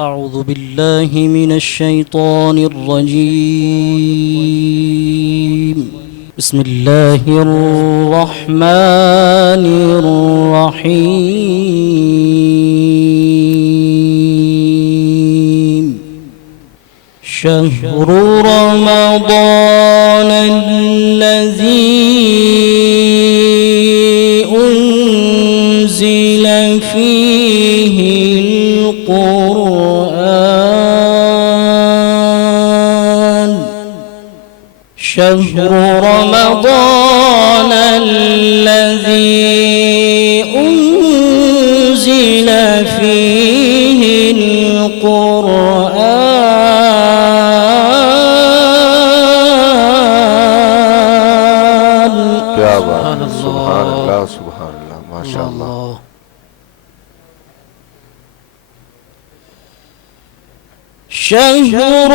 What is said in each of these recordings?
أعوذ بالله من الشيطان الرجيم. بسم الله الرحمن الرحيم. شهر رمضان الذي أنزل فيه القرآن شهر رمضان الذي أنزل فيه القرآن. کیا بات، سبحان اللہ سبحان اللہ، ماشاء اللہ. شهر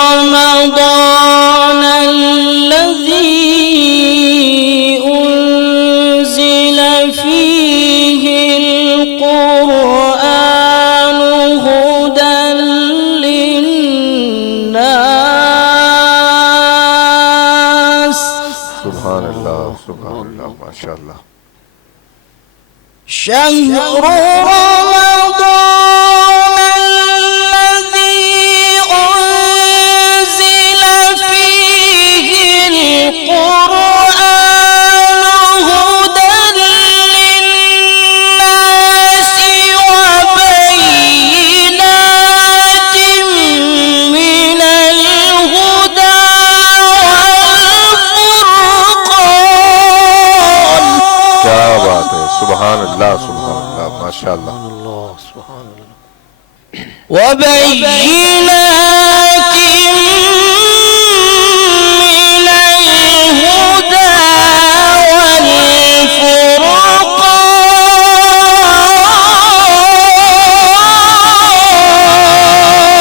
رمضان الذي أنزل فيه القرآن هدى للناس. سبحان اللہ سبحان اللہ، ماشاء اللہ. شهر رمضان الذي أنزل فيه القرآن هدى للناس وبينات من الهدى والفرقان. کیا بات ہے، سبحان اللہ سبحان اللہ، ماشاء اللہ. وبينات من الهدى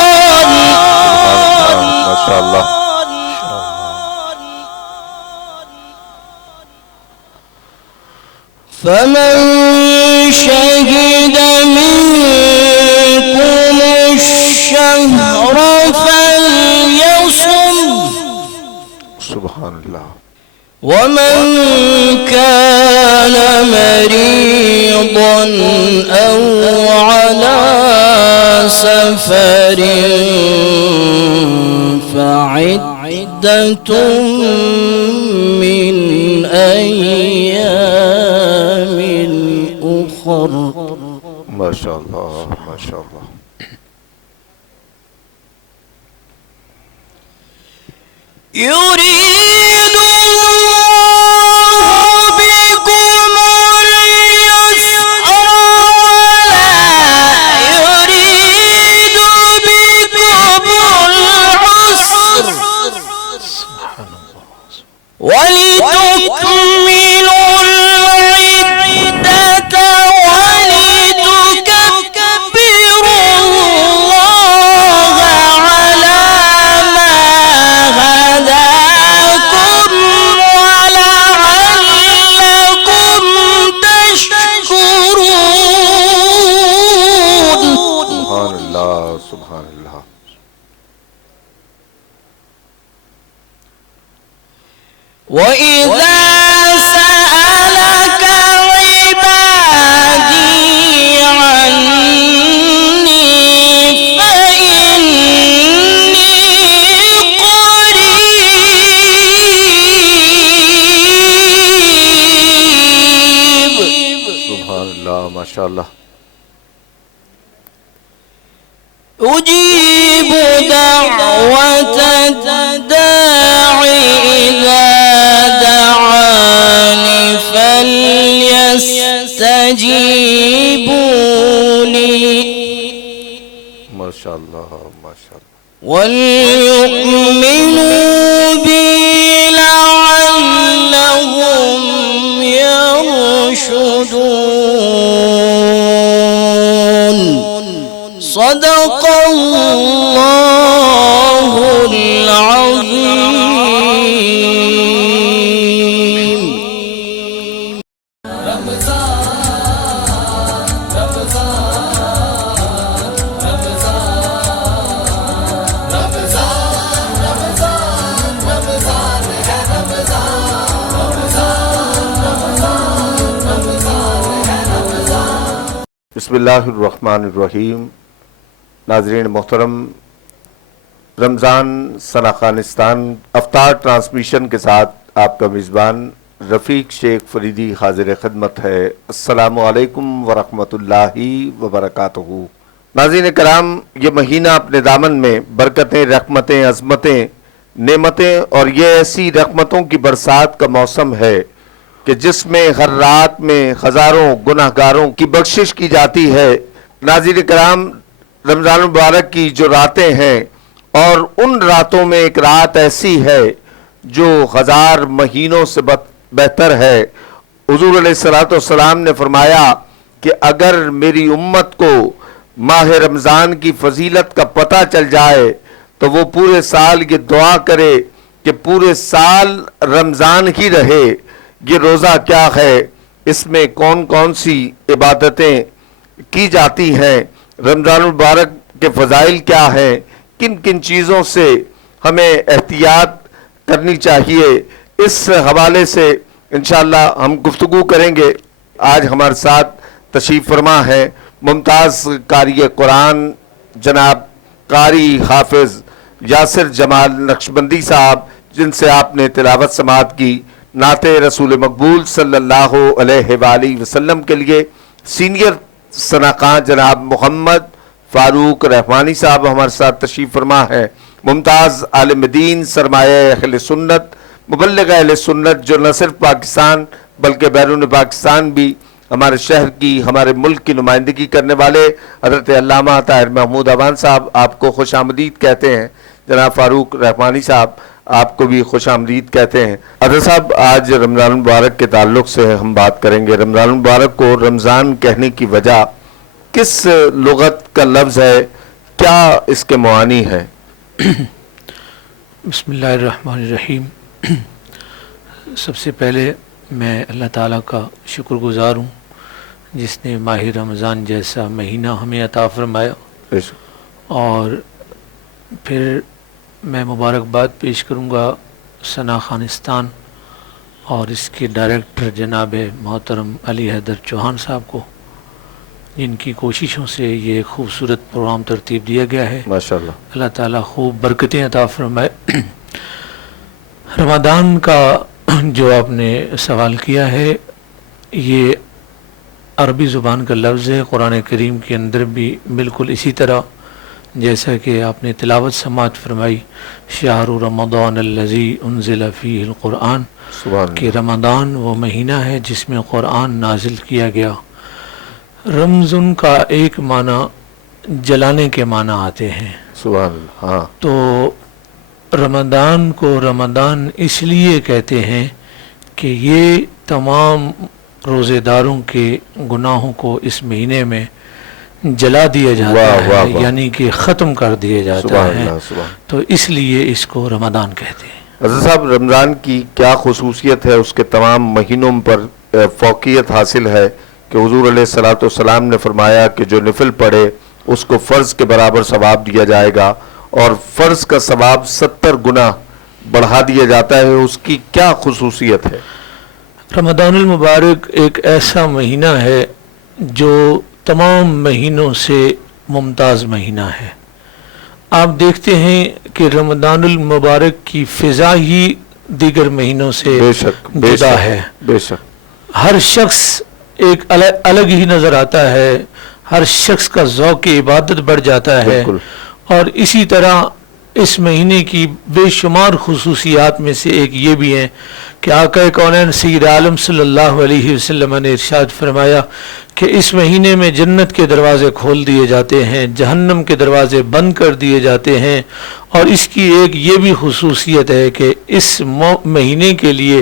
والفرقان. ماشاء اللہ. فمن شهد منكم الشهر فليصم. سبحان اللہ. ومن كان مريضا أو على سفر فعدة من أيام أخر. ماشاء اللہ ماشاء اللہ. يريد الله بكم اليسر ولا يريد بكم العسر ولتكملوا العدة ولتكبروا الله على ما هداكم ولعلكم تشكرون. سبحان اللہ سبحان اللہ. وَإِذَا سَأَلَكَ عِبَادِي عَنِّي فَإِنِّي قَرِيبٌ. سبحان اللہ ماشاء اللہ. أجيب دعوة الداع إذا دعاني فليستجيبوا لي ماشاء اللہ ماشاء اللہ. وليؤمنوا بي لعلهم يرشدون. صدق اللہ العظیم. بسم اللہ الرحمن الرحیم. ناظرین محترم، رمضان ثناخانستان افطار ٹرانسمیشن کے ساتھ آپ کا میزبان رفیق شیخ فریدی حاضر خدمت ہے. السلام علیکم ورحمۃ اللہ وبرکاتہ. ناظرین کرام، یہ مہینہ اپنے دامن میں برکتیں، رحمتیں، عظمتیں، نعمتیں اور یہ ایسی رحمتوں کی برسات کا موسم ہے کہ جس میں ہر رات میں ہزاروں گناہ گاروں کی بخشش کی جاتی ہے. ناظرین کرام، رمضان المبارک کی جو راتیں ہیں، اور ان راتوں میں ایک رات ایسی ہے جو ہزار مہینوں سے بہتر ہے. حضور علیہ السلام نے فرمایا کہ اگر میری امت کو ماہ رمضان کی فضیلت کا پتہ چل جائے تو وہ پورے سال یہ دعا کرے کہ پورے سال رمضان ہی رہے. یہ روزہ کیا ہے، اس میں کون کون سی عبادتیں کی جاتی ہیں، رمضان المبارک کے فضائل کیا ہیں، کن کن چیزوں سے ہمیں احتیاط کرنی چاہیے، اس حوالے سے انشاءاللہ ہم گفتگو کریں گے. آج ہمارے ساتھ تشریف فرما ہیں ممتاز قاری قرآن جناب قاری حافظ یاسر جمال نقشبندی صاحب، جن سے آپ نے تلاوت سماعت کی. نعت رسول مقبول صلی اللہ علیہ وآلہ وسلم کے لیے سینئر ثناخواں جناب محمد فاروق رحمانی صاحب ہمارے ساتھ تشریف فرما ہے. ممتاز عالم دین، سرمایہ اہل سنت، مبلغ اہل سنت، جو نہ صرف پاکستان بلکہ بیرون پاکستان بھی ہمارے شہر کی، ہمارے ملک کی نمائندگی کرنے والے حضرت علامہ طاہر محمود اعوان صاحب آپ کو خوش آمدید کہتے ہیں. جناب فاروق رحمانی صاحب آپ کو بھی خوش آمدید کہتے ہیں. حضرت صاحب، آج رمضان المبارک کے تعلق سے ہم بات کریں گے. رمضان المبارک کو رمضان کہنے کی وجہ کس لغت کا لفظ ہے، کیا اس کے معانی ہے؟ بسم اللہ الرحمن الرحیم. سب سے پہلے میں اللہ تعالیٰ کا شکر گزار ہوں جس نے ماہ رمضان جیسا مہینہ ہمیں عطا فرمایا، اور پھر میں مبارکباد پیش کروں گا ثناخانستان اور اس کے ڈائریکٹر جناب محترم علی حیدر چوہان صاحب کو، جن کی کوششوں سے یہ خوبصورت پروگرام ترتیب دیا گیا ہے. ماشاءاللہ. اللہ تعالیٰ خوب برکتیں عطا فرمائے. رمضان کا جو آپ نے سوال کیا ہے، یہ عربی زبان کا لفظ ہے. قرآن کریم کے اندر بھی بالکل اسی طرح جیسا کہ آپ نے تلاوت سماعت فرمائی، شہر رمضان الذی انزل فیہ القرآن، کہ رمضان وہ مہینہ ہے جس میں قرآن نازل کیا گیا. رمضان کا ایک معنی جلانے کے معنی آتے ہیں. سبحان اللہ. ہاں. تو رمضان کو رمضان اس لیے کہتے ہیں کہ یہ تمام روزے داروں کے گناہوں کو اس مہینے میں جلا دیا جاتا ہے، یعنی کہ ختم کر دیا جاتا ہے. تو اس لیے اس کو رمضان کہتے ہیں. حضرت صاحب، رمضان کی کیا خصوصیت ہے، اس کے تمام مہینوں پر فوقیت حاصل ہے کہ حضور علیہ السلام نے فرمایا کہ جو نفل پڑھے اس کو فرض کے برابر ثواب دیا جائے گا، اور فرض کا ثواب 70 گنا بڑھا دیا جاتا ہے. اس کی کیا خصوصیت ہے؟ رمضان المبارک ایک ایسا مہینہ ہے جو تمام مہینوں سے ممتاز مہینہ ہے. آپ دیکھتے ہیں کہ رمضان المبارک کی فضا ہی دیگر مہینوں سے جدا ہے. بے شک. ہر شخص ایک الگ ہی نظر آتا ہے، ہر شخص کا ذوق عبادت بڑھ جاتا ہے. اور اسی طرح اس مہینے کی بے شمار خصوصیات میں سے ایک یہ بھی ہے کہ آقا کونین سید عالم صلی اللہ علیہ وسلم نے ارشاد فرمایا کہ اس مہینے میں جنت کے دروازے کھول دیے جاتے ہیں، جہنم کے دروازے بند کر دیے جاتے ہیں. اور اس کی ایک یہ بھی خصوصیت ہے کہ اس مہینے کے لیے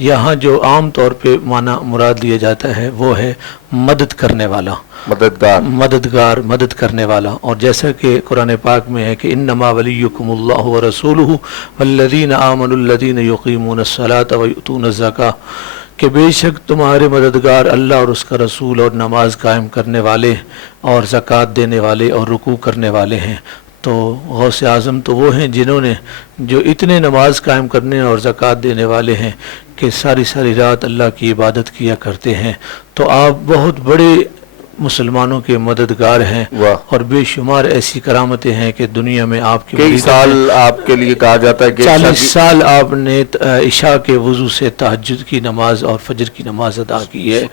یہاں جو عام طور پہ معنی مراد لیا جاتا ہے وہ ہے مدد کرنے والا، مددگار، مدد کرنے والا. اور جیسا کہ قرآن پاک میں ہے کہ انما ولیکم اللہ ورسولہ والذین آمنوا الذین یقیمون الصلاۃ ویؤتون الزکاۃ، کہ بے شک تمہارے مددگار اللہ اور اس کا رسول اور نماز قائم کرنے والے اور زکوٰۃ دینے والے اور رکوع کرنے والے ہیں. تو غوث اعظم تو وہ ہیں جنہوں نے جو اتنے نماز قائم کرنے اور زکوٰۃ دینے والے ہیں کہ ساری ساری رات اللہ کی عبادت کیا کرتے ہیں. تو آپ بہت بڑے مسلمانوں کے مددگار ہیں اور بے شمار ایسی کرامتیں ہیں کہ دنیا میں آپ کے کئی سال آپ کے لیے کہا جاتا ہے کہ 40 سال آپ نے عشاء کے وضو سے تہجد کی نماز اور فجر کی نماز ادا کی ہے.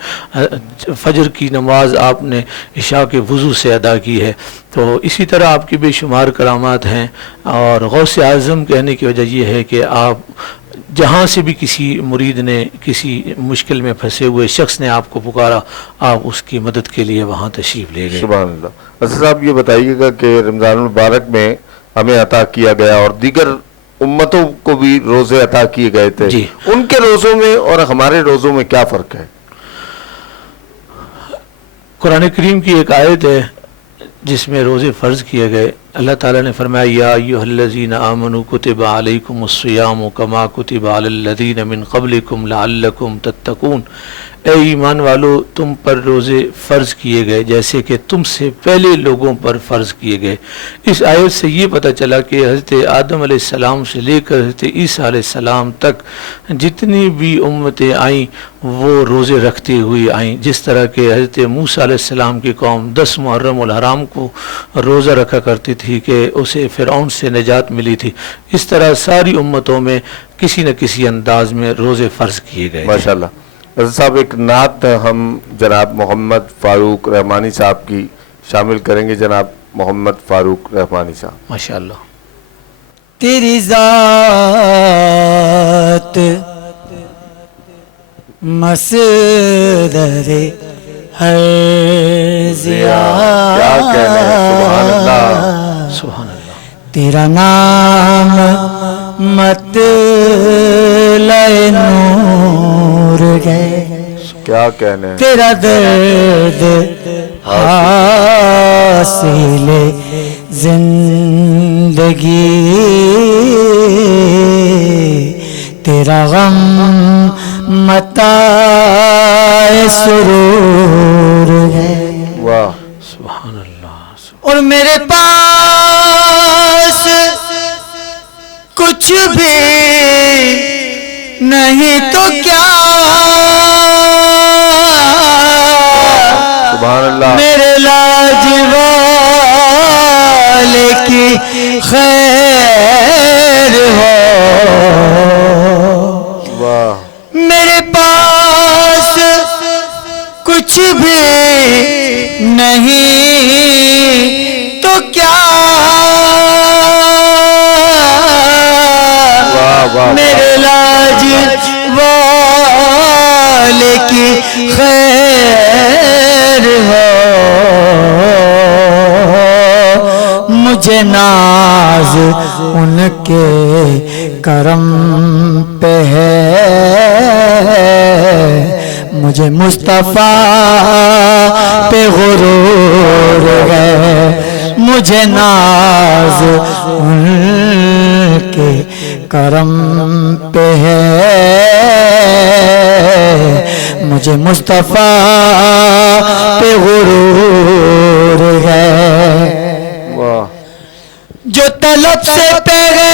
فجر کی نماز آپ نے عشاء کے وضو سے ادا کی ہے. تو اسی طرح آپ کی بے شمار کرامات ہیں. اور غوث اعظم کہنے کی وجہ یہ ہے کہ آپ جہاں سے بھی کسی مرید نے کسی مشکل میں پھنسے ہوئے شخص نے آپ کو پکارا، آپ اس کی مدد کے لیے وہاں تشریف لے گئے. سبحان اللہ. اسد صاحب یہ بتائیے گا کہ رمضان المبارک میں ہمیں عطا کیا گیا اور دیگر امتوں کو بھی روزے عطا کیے گئے تھے، جی، ان کے روزوں میں اور ہمارے روزوں میں کیا فرق ہے؟ قرآن کریم کی ایک آیت ہے جس میں روزے فرض کیے گئے. اللہ تعالیٰ نے فرمایا یا ایھا الذین آمنوا کتب علیکم الصیام کما کتب علی الذین من قبلکم لعلکم تتقون. اے ایمان والو، تم پر روزے فرض کیے گئے جیسے کہ تم سے پہلے لوگوں پر فرض کیے گئے. اس آیت سے یہ پتہ چلا کہ حضرت آدم علیہ السلام سے لے کر حضرت عیسیٰ علیہ السلام تک جتنی بھی امتیں آئیں وہ روزے رکھتے ہوئے آئیں. جس طرح کہ حضرت موسیٰ علیہ السلام کی قوم 10 محرم الحرام کو روزہ رکھا کرتی تھی کہ اسے فرعون سے نجات ملی تھی، اس طرح ساری امتوں میں کسی نہ کسی انداز میں روزے فرض کیے گئے. ماشاءاللہ. حضرت صاحب ایک نعت ہم جناب محمد فاروق رحمانی صاحب کی شامل کریں گے. جناب محمد فاروق رحمانی صاحب. ماشاءاللہ. تیری ذات مصدر ہر ضیا، کیا کہنے ہیں. سبحان اللہ، سبحان اللہ. تیرا نام مطلع نور ہے، کیا کہنے ہیں. تیرا درد حاصل زندگی، تیرا غم متاع سرور ہے. واہ، سبحان اللہ. اور میرے پاس کچھ بھی نہیں تو کیا، سبحان اللہ. میرے لاجوالے کی خیر ہو. واہ، میرے پاس کچھ بھی نہیں تو کیا، میرے لاجوالے کی خیر ہو. مجھے ناز ان کے کرم پہ ہے، مجھے مصطفیٰ پہ غرور ہے. مجھے ناز ان کے کرم پہ ہے، مجھے مصطفیٰ پہ غرور ہے. واہ، جو طلب سے پہلے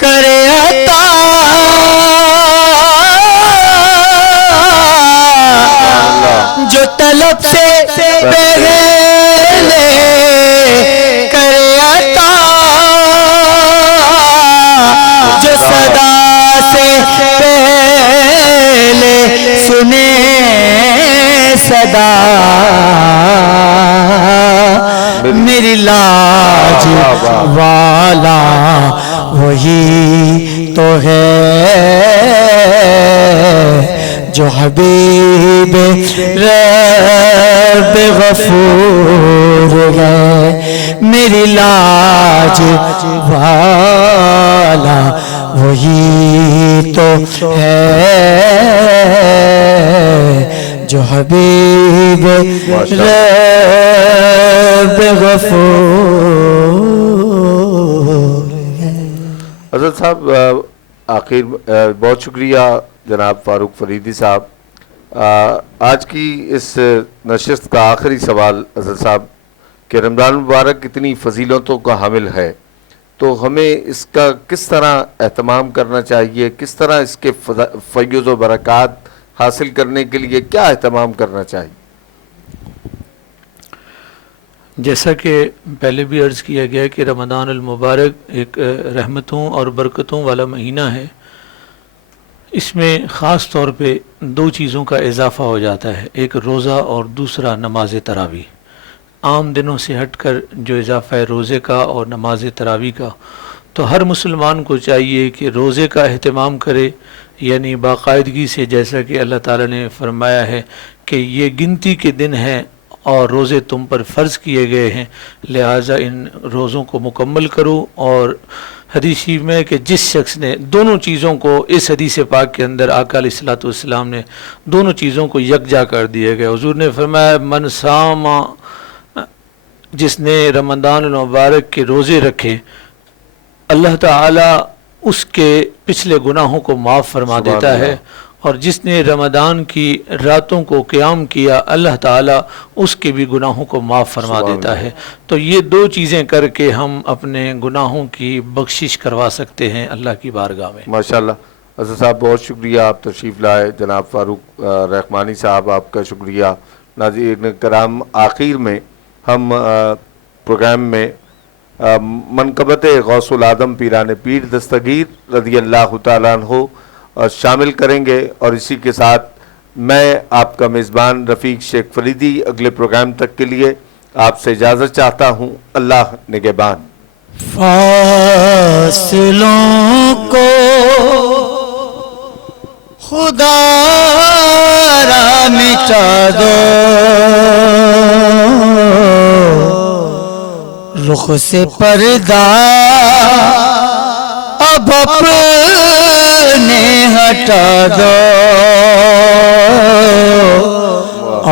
کرے عطا، جو طلب سے پہلے کرے عطا، جو صدا سے پہلے سنے صدا، میری لاج والا وہی تو ہے جو حبیب رب غفور ہے میری لاج والا وہی تو ہے جو حبیب رب غفور ہے۔ حضرت صاحب آخر بہت شکریہ جناب فاروق فریدی صاحب۔ آج کی اس نشست کا آخری سوال حضرت صاحب کہ رمضان مبارک اتنی فضیلتوں کا حامل ہے تو ہمیں اس کا کس طرح اہتمام کرنا چاہیے، کس طرح اس کے فیض و برکات حاصل کرنے کے لیے کیا اہتمام کرنا چاہیے؟ جیسا کہ پہلے بھی عرض کیا گیا کہ رمضان المبارک ایک رحمتوں اور برکتوں والا مہینہ ہے۔ اس میں خاص طور پہ دو چیزوں کا اضافہ ہو جاتا ہے، ایک روزہ اور دوسرا نماز تراویح۔ عام دنوں سے ہٹ کر جو اضافہ ہے روزے کا اور نماز تراویح کا، تو ہر مسلمان کو چاہیے کہ روزے کا اہتمام کرے، یعنی باقاعدگی سے، جیسا کہ اللہ تعالیٰ نے فرمایا ہے کہ یہ گنتی کے دن ہیں اور روزے تم پر فرض کیے گئے ہیں، لہٰذا ان روزوں کو مکمل کرو۔ اور حدیث شریف میں کہ جس شخص نے دونوں چیزوں کو، اس حدیث پاک کے اندر آقا علیہ الصلوۃ والسلام نے دونوں چیزوں کو یکجا کر دیا گیا۔ حضور نے فرمایا من صام، جس نے رمضان المبارک کے روزے رکھے اللہ تعالیٰ اس کے پچھلے گناہوں کو معاف فرما دیتا ہے، اور جس نے رمضان کی راتوں کو قیام کیا اللہ تعالیٰ اس کے بھی گناہوں کو معاف فرما دیتا ہے۔ تو یہ دو چیزیں کر کے ہم اپنے گناہوں کی بخشش کروا سکتے ہیں اللہ کی بارگاہ میں۔ ماشاءاللہ حضرت صاحب بہت شکریہ، آپ تشریف لائے۔ جناب فاروق رحمانی صاحب آپ کا شکریہ۔ ناظرین کرام، آخر میں ہم پروگرام میں منقبت غوث العظم پیران پیر دستگیر رضی اللہ تعالیٰ عنہ شامل کریں گے، اور اسی کے ساتھ میں آپ کا میزبان رفیق شیخ فریدی اگلے پروگرام تک کے لیے آپ سے اجازت چاہتا ہوں۔ اللہ نگہبان۔ فاصلوں کو خدا را مٹا دو، رخ سے پردہ اب اپنے ہٹا دو،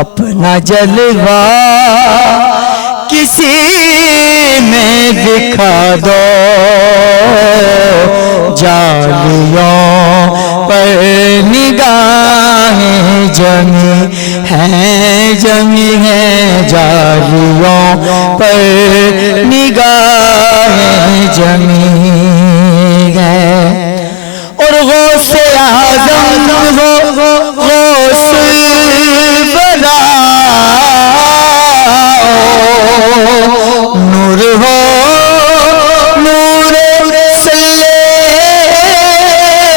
اپنا جلوہ کسی میں دکھا دو، جالیوں پر نگاہیں جمی ہیں جالیوں پر نگاہیں جمی ہیں، اور غوث اعظم غوث بلا نور ہو نور صلی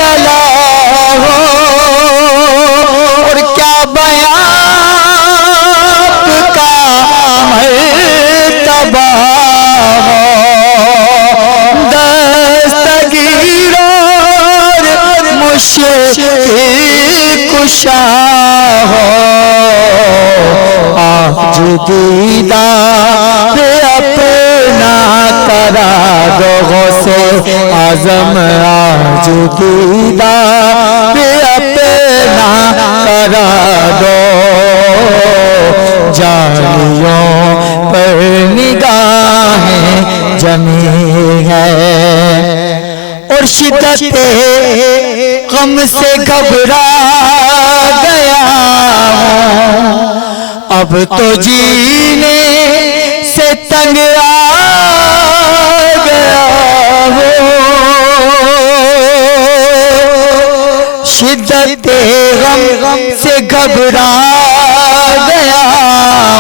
اللہ ہو، اور کیا بیان کا مرتبہ ہو، دستگیر اور مشکل کشا ہو، آج دیدار اپنا کرا دو غوث اعظم، آج دیدار اپنا کرا دو، جالیوں پر نگاہیں جمی ہیں، اور شدت غم سے گھبرا گیا ہوں، اب تو جینے سے تنگ آ گیا ہوں، شدت غم سے گھبرا گیا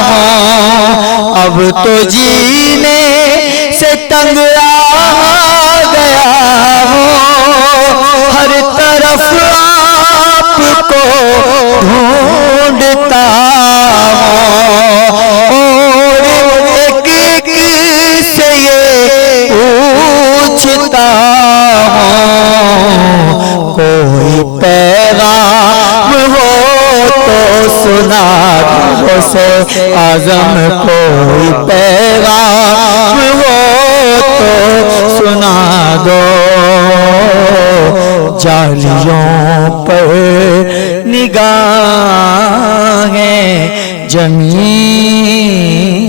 ہوں، اب تو جینے سے تنگ آ گیا ہوں، ہر طرف آپ کو ڈھونڈتا اور ایک ایک سے یہ پوچھتا ہوں، کوئی پیغام ہو تو سنا دو۔ غوث اعظم کوئی پیغام ہو تو سنا دو، جالیوں پر نگاہیں جمی